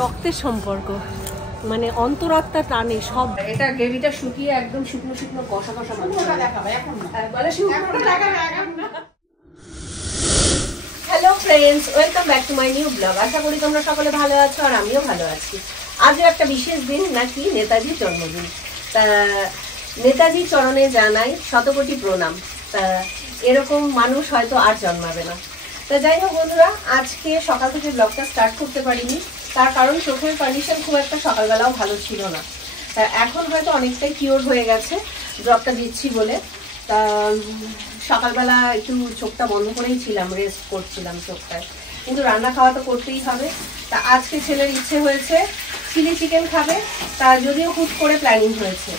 রক্তের সম্পর্ক, মানে অন্তরাত্মা টানে সব। এটা গ্রেভিটা শুকিয়ে একদম শুকনো শুকনো কষা কষা মাংস। Hello friends, welcome back to my new blog. আশা করি তোমরা সকলে ভালো আছো আর আমিও ভালো আছি। আজও একটা বিশেষ দিন, নাকি নেতাজির জন্মদিন। তা নেতাজির চরণে জানাই শতকোটি প্রণাম। তা এরকম মানুষ হয়তো আর জন্মাবে না। তা যাই হোক বন্ধুরা, আজকে সকাল থেকে ব্লগটা স্টার্ট করতে পারিনি, তার কারণ চোখের কন্ডিশন খুব একটা সকালবেলাও ভালো ছিল না। তা এখন হয়তো অনেকটাই কিওর হয়ে গেছে ড্রপটা দিচ্ছি বলে। তা সকালবেলা একটু চোখটা বন্ধ করেই ছিলাম, রেস্ট করছিলাম চোখটায়, কিন্তু রান্না খাওয়া তো করতেই হবে। তা আজকে ছেলের ইচ্ছে হয়েছে চিলি চিকেন খাবে, তা যদিও হুট করে প্ল্যানিং হয়েছে।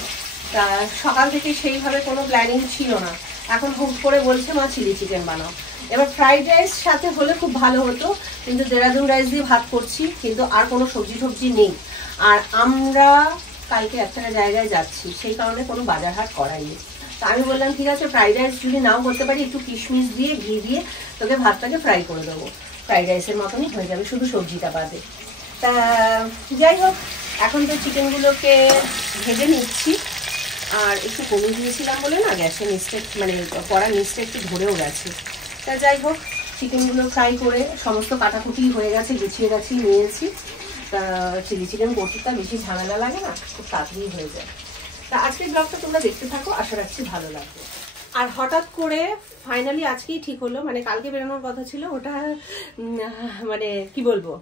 তা সকাল থেকে সেইভাবে কোনো প্ল্যানিং ছিল না, এখন হুট করে বলছে মা চিলি চিকেন বানাও। এবার ফ্রাইড রাইস সাথে হলে খুব ভালো হতো, কিন্তু দেরাদুন রাইস দিয়ে ভাত করছি, কিন্তু আর কোনো সবজি টবজি নেই। আর আমরা কালকে একটা জায়গায় যাচ্ছি, সেই কারণে কোনো বাজার হাট করাইনি। তা আমি বললাম ঠিক আছে, ফ্রাইড রাইস যদি নাও করতে পারি, একটু কিশমিশ দিয়ে ঘি দিয়ে তোকে ভাতটাকে ফ্রাই করে দেবো, ফ্রাইড রাইসের মতনই হয়ে যাবে, শুধু সবজিটা বাদে। তা যাই হোক, এখন তো চিকেনগুলোকে ভেজে নিচ্ছি। আর একটু কমে দিয়েছিলাম বলে না, গ্যাসের নিচটা মানে কড়ার নিচটা একটু ধরেও গেছে। তা যাই হোক, চিকেনগুলো ফ্রাই করে সমস্ত কাটাকুটি হয়ে গেছে, গুছিয়ে গেছি, নিয়েছি। তা চিলি চিকেন করতে বেশি ঝামেলা লাগে না, খুব তাড়াতাড়ি হয়ে যায়। তা আজকের ব্লগটা তোমরা দেখতে থাকো, আশা রাখছি ভালো লাগবে। আর হঠাৎ করে ফাইনালি আজকেই ঠিক হলো, মানে কালকে বেরোনোর কথা ছিল, ওটা মানে কি বলবো,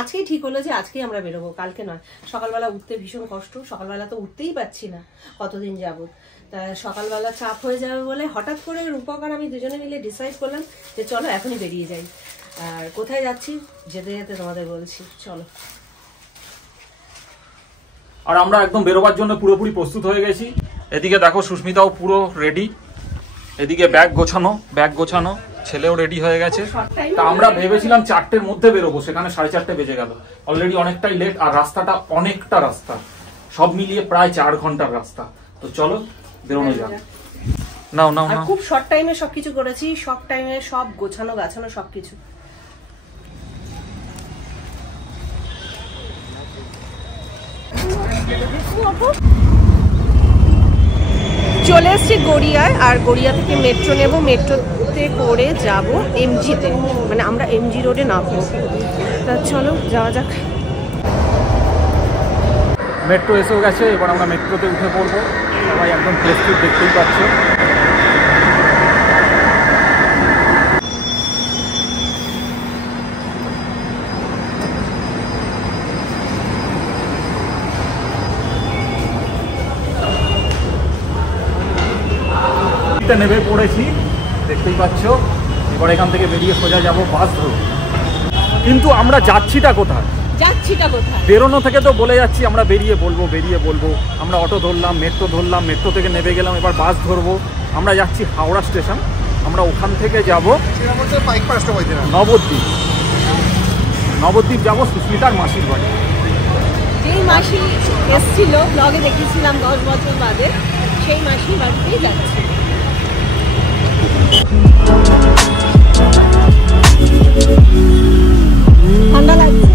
আজকেই ঠিক হলো যে আজকেই আমরা বেরোবো, কালকে নয়। সকালবেলা উঠতে ভীষণ কষ্ট, সকালবেলা তো উঠতেই পারছি না কতদিন যাবত। তা সকালবেলা চাপ হয়ে যাবে বলে হঠাৎ করে রূপক আর আমি দুজনে মিলে ডিসাইড করলাম যে চলো এখনই বেরিয়ে যাই। আর কোথায় যাচ্ছি যেতে যেতে তোমাদের বলছি, চলো। আর আমরা একদম বেরোবার জন্য পুরোপুরি প্রস্তুত হয়ে গেছি। এদিকে দেখো সুস্মিতাও পুরো রেডি, এদিকে ব্যাগ গোছানো, ছেলেও রেডি হয়ে গেছে। তা আমরা ভেবেছিলাম 4টের মধ্যে বেরোবো, সেখানে 4:30 বেজে গেল। অলরেডি অনেকটাই লেট, আর রাস্তাটা অনেকটা রাস্তা, সব মিলিয়ে প্রায় 4 ঘন্টার রাস্তা। তো চলো বেরোনো যাক। নাও নাও নাও। খুব শর্ট টাইমে সবকিছু করেছি, সব টাইমে সব গোছানো গাছানো সবকিছু। চলে এসছি গড়িয়ায়, আর গড়িয়া থেকে মেট্রো নেব, মেট্রোতে করে যাব এমজিতে, মানে আমরা এমজি রোডে নামবো। তা চলো যাওয়া যাক। মেট্রো এসেও গেছে, এবার আমরা মেট্রোতে উঠে পড়বো। সবাই একদম প্রস্তুত, দেখতেই পাচ্ছ। নেমে পড়েছি, দেখতেই পাচ্ছ। এবার এখান থেকে বেরিয়ে সোজা যাব বাস ধরবো। কিন্তু আমরা যাচ্ছিটা কোথায়? বেরোনো থেকে তো বলে যাচ্ছি আমরা বেরিয়ে বলবো। আমরা অটো ধরলাম, মেট্রো থেকে নেমে গেলাম, এবার বাস ধরবো। আমরা যাচ্ছি হাওড়া স্টেশন, আমরা ওখান থেকে যাব নবদ্বীপ যাব সুস্মিতার মাসির বাড়ি। যেই মাসি এসেছিল ব্লগে দেখেছিলাম 10 বছর বাদে, সেই মাসির বাড়িতেই যাচ্ছি। ঠান্ডা লাগছে।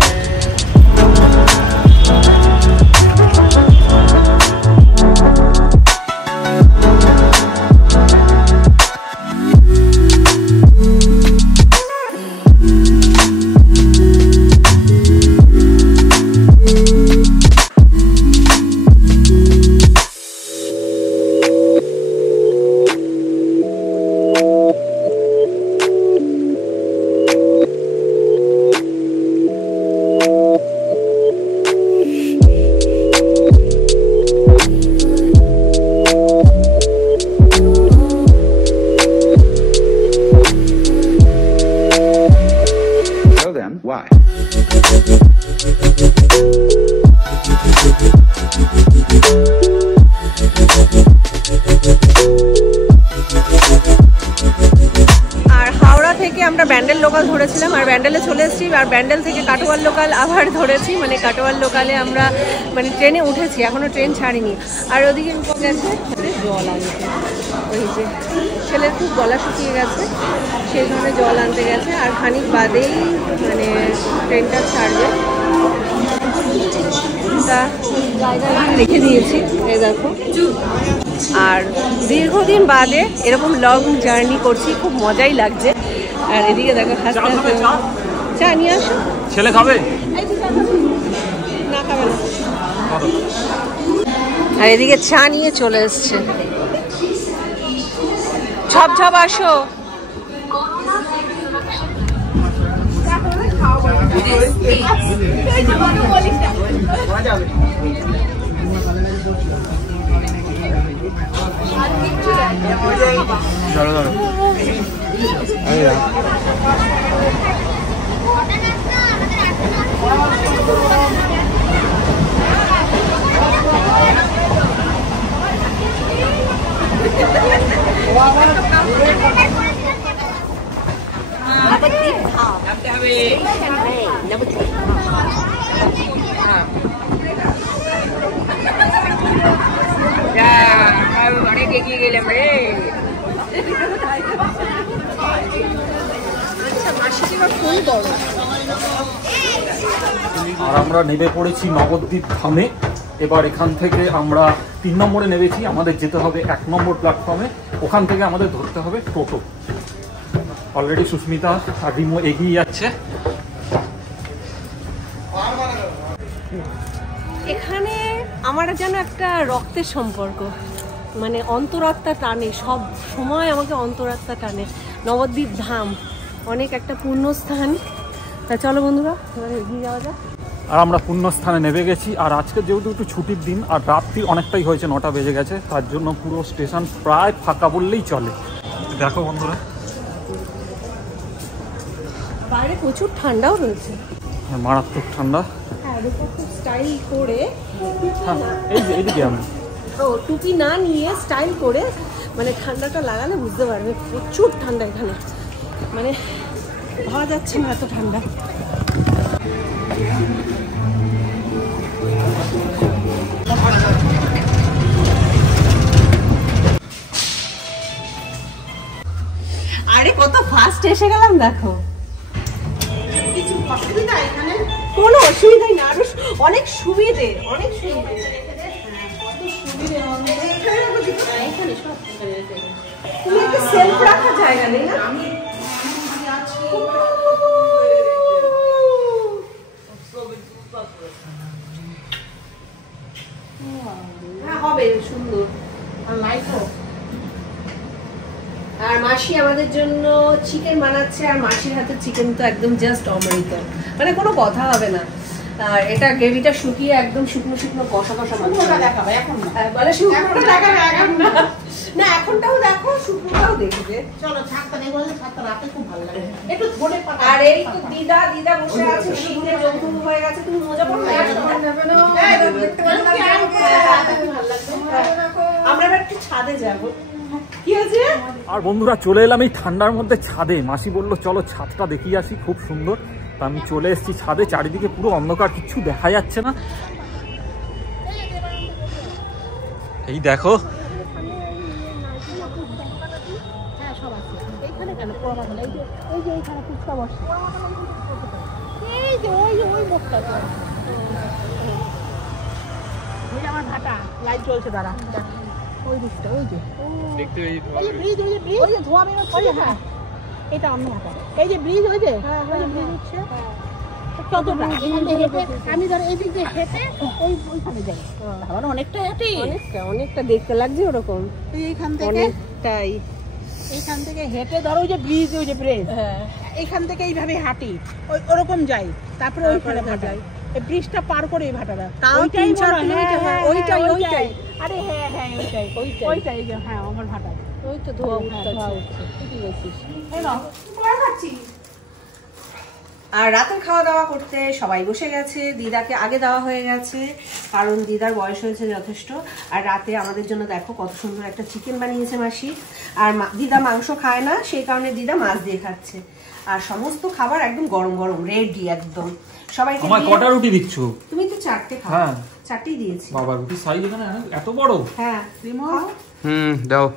আমরা ব্যান্ডেল লোকাল ধরেছিলাম, আর ব্যান্ডেলে চলে এসেছি। আর ব্যান্ডেল থেকে কাটোয়ার লোকাল আবার ধরেছি, মানে কাটোয়ার লোকালে আমরা মানে ট্রেনে উঠেছি, এখনও ট্রেন ছাড়িনি। আর ওদিকে গেছে জল আনতে, ওই যে ছেলের খুব গলা শুকিয়ে গেছে, সেই ধরনের জল আনতে গেছে। আর খানিক বাদেই মানে ট্রেনটা ছাড়বে। জায়গায় রেখে দিয়েছি, এই দেখো। আর দীর্ঘদিন বাদে এরকম লং জার্নি করছি, খুব মজাই লাগছে। আর এদিকে দেখো চা নিয়ে আসো। ছেলে খাবে না? খাবে না। আর এদিকে চা নিয়ে চলে এসছে। ঝপ ঝপ আসো। আর আমরা নেমে পড়েছি নবদ্বীপ ধামে। এবার এখান থেকে আমরা 3 নম্বরে নেমেছি, আমাদের যেতে হবে 1 নম্বর প্ল্যাটফর্মে। ওখান থেকে আমাদের ধরতে হবে টোটো। অলরেডি সুস্মিতা আর রিমো এগিয়ে যাচ্ছে। এখানে আমার যেন একটা রক্তের সম্পর্ক, মানে অন্তরাত্মা টানে, সব সময় আমাকে অন্তরাত্মা টানে। নবদ্বীপ ধাম অনেক একটা পুণ্যস্থান। তা চলো বন্ধুরা, এবারে এগিয়ে যাওয়া যাক। আর আমরা পুণ্যস্থানে নেমে গেছি। আর আজকে যেহেতু একটু ছুটির দিন আর রাত্রি অনেকটাই হয়েছে, 9টা বেজে গেছে, তার জন্য পুরো স্টেশন প্রায় ফাঁকা বললেই চলে। দেখো বন্ধুরা, বাইরে প্রচুর ঠান্ডাও রয়েছে, মারাত্মক ঠান্ডা। হ্যাঁ, খুব স্টাইল করে, এইদিকে আমি টুপি না নিয়ে স্টাইল করে মানে ঠান্ডাটা লাগালে বুঝতে পারবে প্রচুর ঠান্ডা এখানে, মানে ভাবা যাচ্ছে না এত ঠান্ডা। আরে কত ফাস্ট এসে গেলাম দেখো। কিছু অসুবিধা এখানে? কোনো অসুবিধাই না, আরো অনেক সুবিধে, অনেক সুবিধে। তুমি একটা সেলফ রাখার জায়গা নেই না? হ্যাঁ হবে, সুন্দর। আর মাসি আমাদের জন্য চিকেন বানাচ্ছে, আর মাসির হাতের চিকেন তো একদম জাস্ট অমৃত, মানে কোনো কথা হবে না। আর এটা গ্রেভিটা শুকিয়ে একদম শুকনো শুকনো কষা কষা দেখাবে এখন না, বলে শুকনোটা দেখাবে এখন না, না এখনটাও দেখো, শুকনোটাও দেখবে। চলো ছাড়তে নেই বলে ছাড়তে রাতে খুব ভালো লাগে একটু ধরে। আর এই তো দিদা বসে আছে, শীতে বন্ধু হয়ে গেছে। তুমি মজা পাবো না, আমরা এবার একটু ছাদে যাবো। আর বন্ধুরা চলে এলাম এই ঠান্ডার মধ্যে ছাদে। মাসি বললো চলো ছাদটা দেখিয়ে আসি, খুব সুন্দর। তা আমি চলে এসেছি ছাদে। চারিদিকে পুরো অন্ধকার, কিচ্ছু দেখা যাচ্ছে না। এই দেখো, লাইট চলছে, দাঁড়া ওই দিকটা, ওই যে দেখতে, ওই যে ব্রিজ, ওই যে ব্রিজ, ওই যে ধোঁয়া বেরোচ্ছে। হ্যাঁ, এটা আমি হাঁটা, এই যে ব্রিজ, ওই যে ওই যে ব্রিজ হচ্ছে কতটা। আমি ধর এই দিক দিয়ে হেঁটে ওইখানে যাই, তাহলে অনেকটা হেঁটে, অনেকটা দেখতে লাগছে ওরকম। এইখান থেকে অনেকটাই, এইখান থেকে হেঁটে ধরো ওই যে ব্রিজ, ওই যে ব্রিজ, এইখান থেকে এইভাবে হাঁটি, ওই ওরকম যাই, তারপরে ওইখানে ভাটাই। এই ব্রিজটা পার করে এই ভাটাটা, তাও 3-4 কিলোমিটার। ওইটাই ওইটাই, আরে হ্যাঁ হ্যাঁ ওইটাই ওইটাই, হ্যাঁ আমার ভাটা। ওই তো ধোঁয়া উঠছে, ঠিকই বলছিস। আর রাতের খাওয়া দাওয়া করতে সবাই বসে গেছে। দিদাকে আগে দেওয়া হয়ে গেছে, কারণ দিদার বয়স হয়েছে যথেষ্ট। আর রাতে আমাদের জন্য দেখো কত সুন্দর একটা চিকেন বানিয়েছে মাসি। আর দিদা মাংস খায় না, সেই কারণে দিদা মাছ দিয়ে খাচ্ছে। আর সমস্ত খাবার একদম গরম গরম রেডি একদম। সবাইকে আমার কটা রুটি দিচ্ছ? তুমি তো 4টে খাও। হ্যাঁ 4টেই দিয়েছি। বাবা রুটি সাইজ এখানে এত বড়? হ্যাঁ দাও।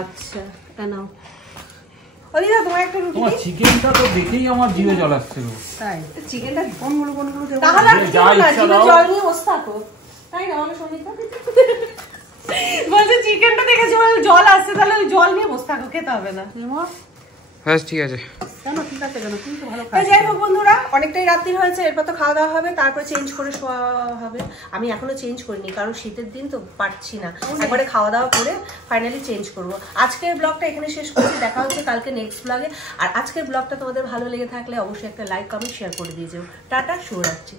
আচ্ছা নাও। অলিদা তোমার একটা রুটি তোমার চিকেনটা তো দেখেই আমার জিভে জল আসছে গো। তাই চিকেনটা কোনগুলো দেবো? তাহলে আর যা কিছু না, ইচ্ছা জিভে দাও। জল নিয়ে বসে থাকো। তাই না বলো সঙ্গীতা? বলছে চিকেনটা দেখে জল আসছে, তাহলে ওই জল নিয়ে বসে থাকো, খেতে হবে না। হ্যাঁ ঠিক আছে। কেন ঠিক আছে কেন, তুমি তো ভালো খাও। যাই হোক বন্ধুরা, অনেকটাই রাত্রি হয়েছে, এরপর তো খাওয়া দাওয়া হবে, তারপর চেঞ্জ করে শোয়া হবে। আমি এখনো চেঞ্জ করিনি, কারণ শীতের দিন তো পারছি না, একবারে খাওয়া দাওয়া করে ফাইনালি চেঞ্জ করব। আজকের ব্লগটা এখানে শেষ করছি, দেখা হচ্ছে কালকে নেক্সট ব্লগে। আর আজকের ব্লগটা তোমাদের ভালো লেগে থাকলে অবশ্যই একটা লাইক কমেন্ট শেয়ার করে দিয়ে যাও। টাটা, শুভরাত্রি।